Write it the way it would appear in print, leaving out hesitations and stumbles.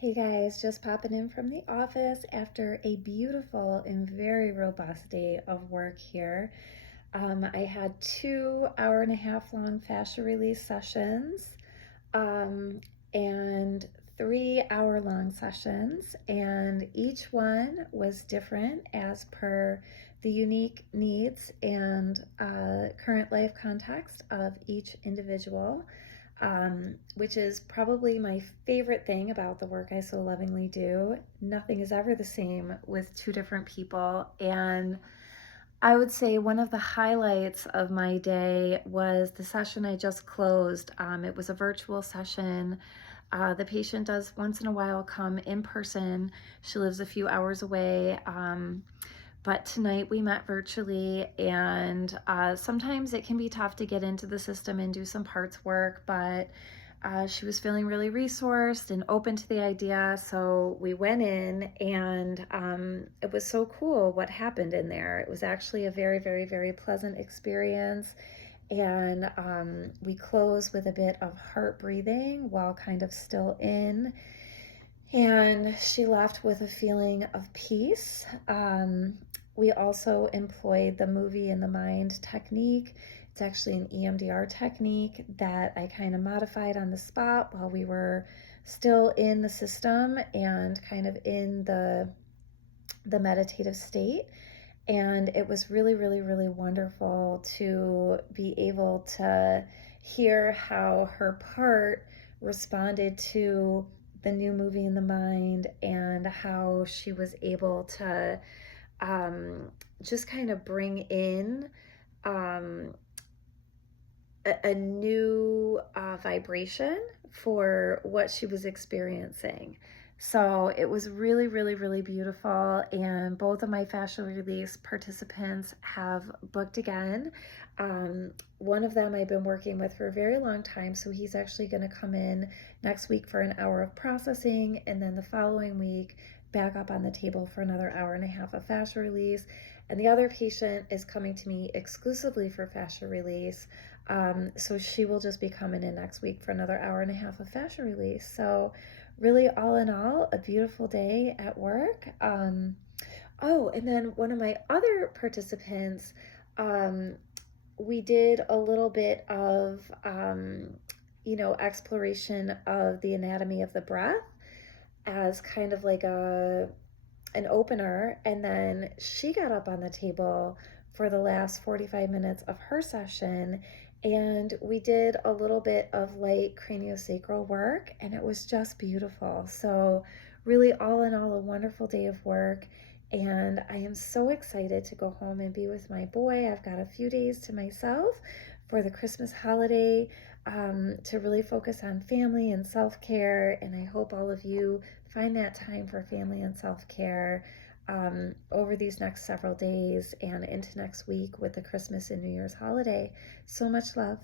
Hey guys, just popping in from the office after a beautiful and very robust day of work here. I had 2 hour-and-a-half long fascia release sessions um, and 3 hour long sessions, and each one was different as per the unique needs and current life context of each individual. Which is probably my favorite thing about the work I so lovingly do. Nothing is ever the same with two different people. And I would say one of the highlights of my day was the session I just closed. It was a virtual session. The patient does once in a while come in person. She lives a few hours away. But tonight we met virtually, and sometimes it can be tough to get into the system and do some parts work, but she was feeling really resourced and open to the idea. So we went in, and it was so cool what happened in there. It was actually a very, very, very pleasant experience. And we closed with a bit of heart breathing while kind of still in. And she left with a feeling of peace. We also employed the movie in the mind technique. It's actually an EMDR technique that I kind of modified on the spot while we were still in the system and kind of in the meditative state. And it was really, really, really wonderful to be able to hear how her part responded to the new movie in the mind, and how she was able to just kind of bring in um, a new vibration for what she was experiencing. So it was really, really, really beautiful. And both of my fascia release participants have booked again. One of them I've been working with for a very long time. So he's actually going to come in next week for an hour of processing. And then the following week, back up on the table for another hour-and-a-half of fascia release. And the other patient is coming to me exclusively for fascia release. So she will just be coming in next week for another hour-and-a-half of fascia release. So really, all in all, a beautiful day at work. Oh, and then one of my other participants, um, we did a little bit of, exploration of the anatomy of the breath as kind of like an opener, and then she got up on the table for the last 45 minutes of her session, and we did a little bit of light craniosacral work, and it was just beautiful. So really, all in all, a wonderful day of work, and I am so excited to go home and be with my boy. I've got a few days to myself for the Christmas holiday, to really focus on family and self-care, and I hope all of you find that time for family and self-care over these next several days and into next week with the Christmas and New Year's holiday. So much love.